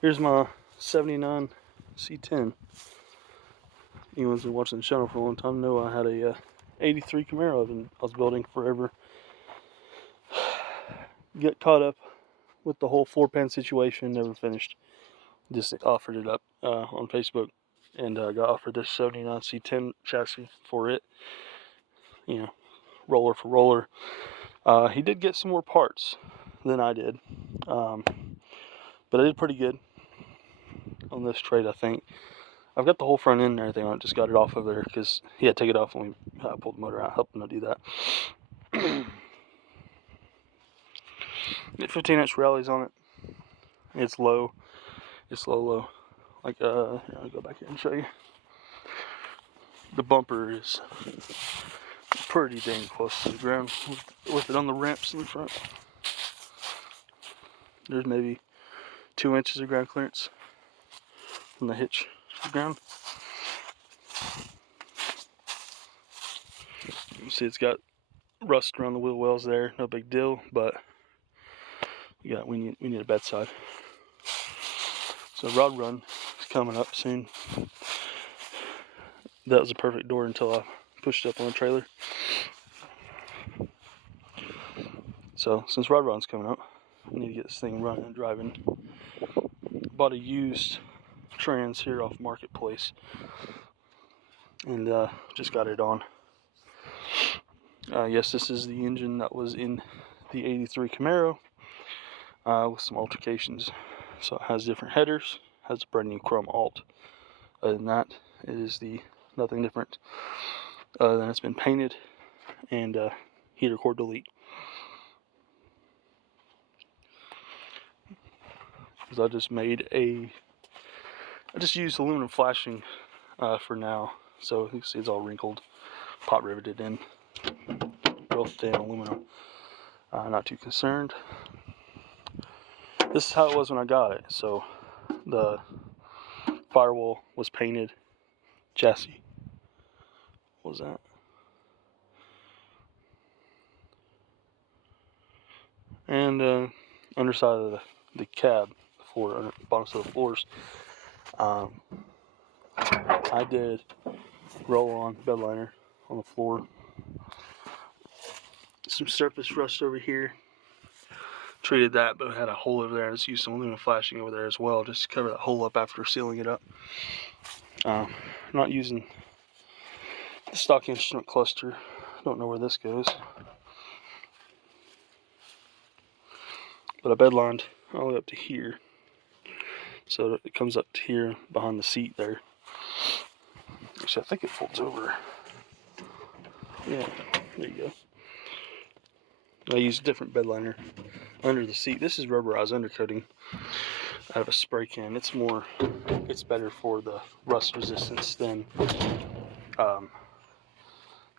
Here's my 79 C10. Anyone's been watching the channel for a long time know I had a 83 Camaro I was building forever. Get caught up with the whole floor pan situation, never finished. Just offered it up on Facebook, and got offered this 79 C10 chassis for it. You know, roller for roller. He did get some more parts than I did, but I did pretty good on this trade, I think. I've got the whole front end and everything on it, just got it off of there because he had to take it off when we pulled the motor out, helped him to do that. Get 15-inch rallies on it. It's low. It's low. Like, here, I'll go back here and show you. The bumper is pretty dang close to the ground with it on the ramps in the front. There's maybe 2 inches of ground clearance from the hitch to the ground. You can see it's got rust around the wheel wells there. No big deal, but yeah, we need a bedside. So rod run is coming up soon. That was a perfect door until I pushed it up on the trailer. So since rod run's coming up, we need to get this thing running and driving. Bought a used trans here off Marketplace, and just got it on. Yes, this is the engine that was in the 83 Camaro with some altercations. So it has different headers, has a brand new chrome alt. Other than that, it is nothing different other than it's been painted and heater core delete. Because I just used aluminum flashing for now, so you can see it's all wrinkled, pot riveted in, real thin aluminum. Not too concerned. This is how it was when I got it. So the firewall was painted. Chassis. What was that? And underside of the cab, bottom of the floors, I did roll-on bed liner on the floor. Some surface rust over here. Treated that, but had a hole over there. I just used some aluminum flashing over there as well, just to cover that hole up after sealing it up. Not using the stock instrument cluster. Don't know where this goes. But I bed lined all the way up to here. So it comes up to here behind the seat there. Actually, I think it folds over. Yeah, there you go. I used a different bed liner under the seat. This is rubberized undercoating out of a spray can. It's better for the rust resistance than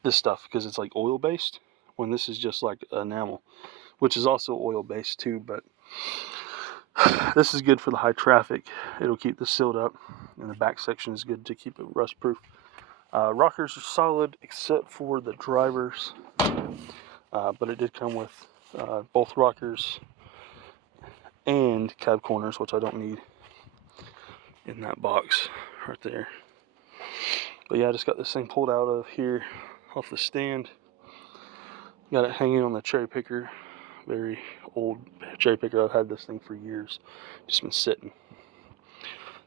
this stuff, because it's like oil based, when this is just like enamel, which is also oil based too, but this is good for the high traffic. It'll keep this sealed up, and the back section is good to keep it rust proof. Rockers are solid except for the drivers, but it did come with both rockers and cab corners, which I don't need in that box right there. But yeah, I just got this thing pulled out of here off the stand. Got it hanging on the cherry picker, very old cherry picker. I've had this thing for years, just been sitting.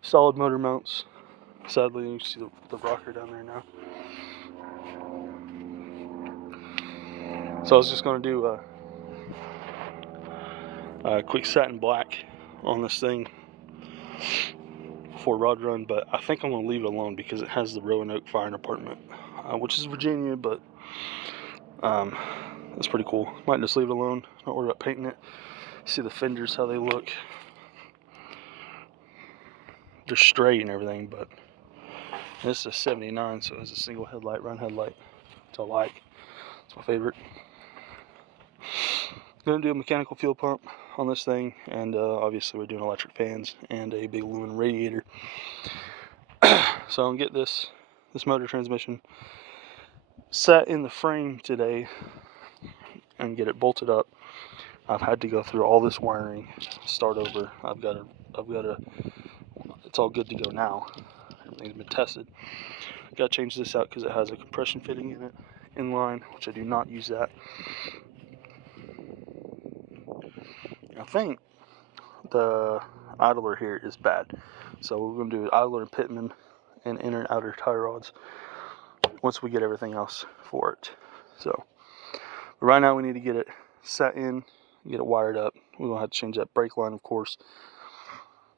Solid motor mounts. Sadly, you can see the rocker down there now. So I was just going to do a quick satin black on this thing for rod run, but I think I'm going to leave it alone because it has the Roanoke Fire Department, which is Virginia, but that's pretty cool. Might just leave it alone, not worry about painting it. See the fenders, how they look. They're straight and everything, but this is a 79, so it has a single headlight, round headlight, which I like. It's my favorite. Gonna do a mechanical fuel pump on this thing, and obviously we're doing electric fans and a big aluminum radiator. So I'm gonna get this motor transmission set in the frame today and get it bolted up. I've had to go through all this wiring, start over. I've got to it's all good to go now. Everything's been tested. Got to change this out because it has a compression fitting in it, inline, which I do not use that. I think the idler here is bad, so we're going to do idler and pitman and inner and outer tie rods once we get everything else for it. So right now we need to get it set in, get it wired up. We're going to have to change that brake line, of course,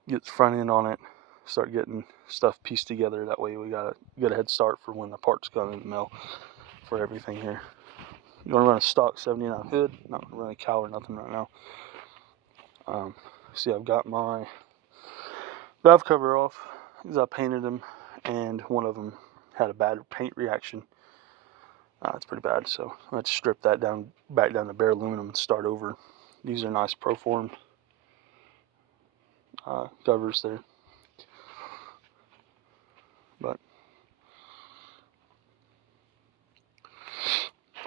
get the front end on it, start getting stuff pieced together. That way we got a head start for when the parts come in the mail for everything here. I'm going to run a stock 79 hood, not going to run a cowl or nothing right now. See, I've got my valve cover off because I painted them, and one of them had a bad paint reaction. It's pretty bad, so let's strip that down, back down to bare aluminum and start over. These are nice Proform covers there. But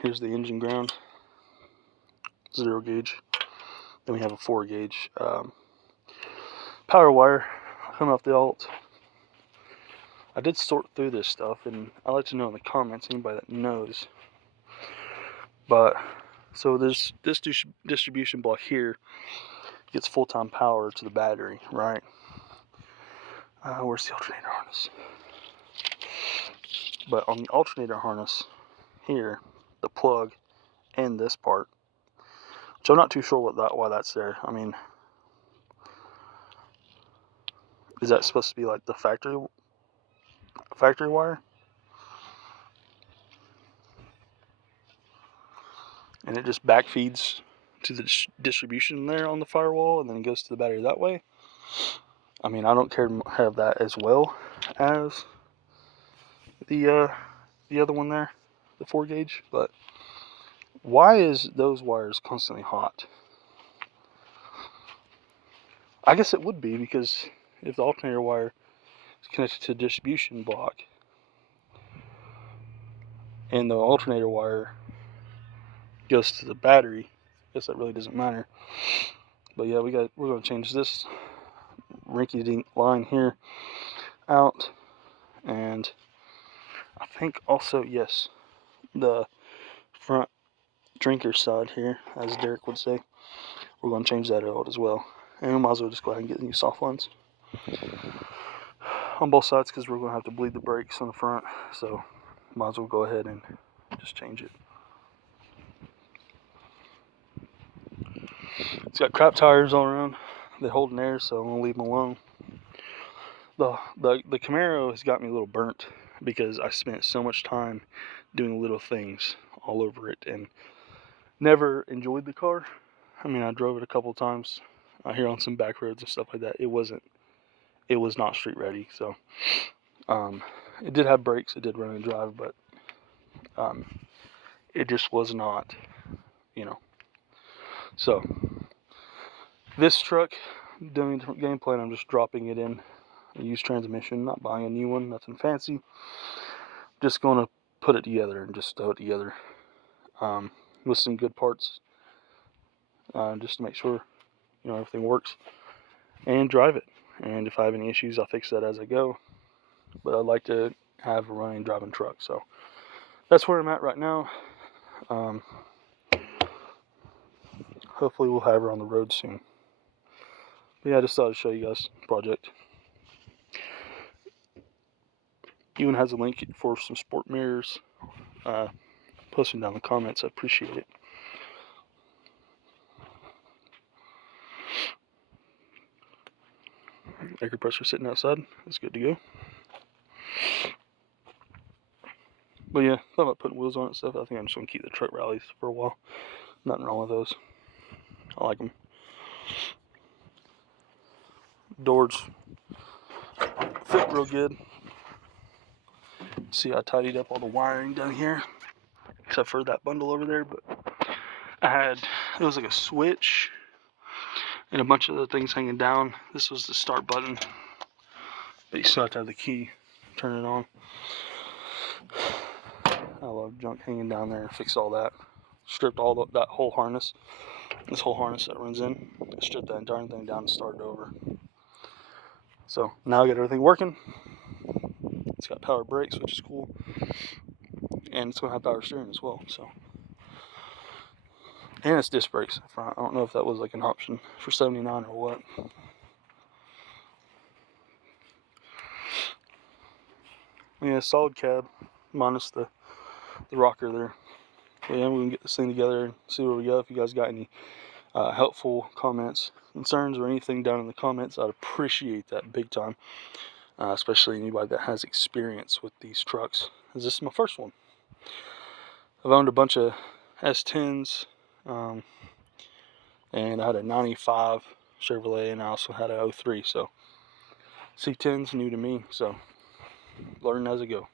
here's the engine ground, 0 gauge. Then we have a 4 gauge power wire coming off the alt. I did sort through this stuff, and I'd like to know in the comments, anybody that knows. But so this distribution block here gets full-time power to the battery, right? Where's the alternator harness? But on the alternator harness here, the plug and this part, which I'm not too sure why that's there. I mean, is that supposed to be like the factory wire? And it just backfeeds to the distribution there on the firewall, and then it goes to the battery that way. I mean, I don't care to have that as well as the other one there, the 4 gauge, but why is those wires constantly hot? I guess it would be because if the alternator wire is connected to the distribution block and the alternator wire goes to the battery, I guess that really doesn't matter. But yeah, we're going to change this rinky-dink line here out, and I think also, yes, the front drinker side here, as Derek would say, we're going to change that out as well. And we might as well just go ahead and get new soft ones on both sides, because we're going to have to bleed the brakes on the front, so might as well go ahead and just change it. It's got crap tires all around. They hold in air, so I'm going to leave them alone. The Camaro has got me a little burnt because I spent so much time doing little things all over it and never enjoyed the car. I mean, I drove it a couple times here on some back roads and stuff like that. It was not street ready. So it did have brakes, it did run and drive, but it just was not, So this truck, doing the game plan, I'm just dropping it in a used transmission, not buying a new one, nothing fancy. Just going to put it together and just throw it together with some good parts, just to make sure everything works, and drive it. And if I have any issues, I'll fix that as I go. But I'd like to have a running, driving truck. So that's where I'm at right now. Hopefully we'll have her on the road soon. But yeah, I just thought I'd show you guys the project. Even has a link for some sport mirrors. Posting down in the comments, I appreciate it. Air compressor sitting outside. That's good to go. But yeah, thought about putting wheels on it and stuff. I think I'm just going to keep the truck rallies for a while. Nothing wrong with those. I like them. Doors fit real good. See, I tidied up all the wiring down here, except for that bundle over there. But it was like a switch and a bunch of other things hanging down. This was the start button, but you still have to have the key to turn it on. I love junk hanging down there. Fixed all that. Stripped that whole harness. This whole harness that runs in. Stripped that entire thing down and started over. So now I got everything working. It's got power brakes, which is cool, and it's gonna have power steering as well. So, and it's disc brakes front. I don't know if that was like an option for 79 or what. Yeah, solid cab minus the rocker there. But yeah, we can get this thing together and see where we go. If you guys got any helpful comments, concerns, or anything down in the comments, I'd appreciate that big time. Especially anybody that has experience with these trucks. This is my first one. I've owned a bunch of S10s, and I had a 95 Chevrolet, and I also had a 03. So C10's new to me, so learn as I go.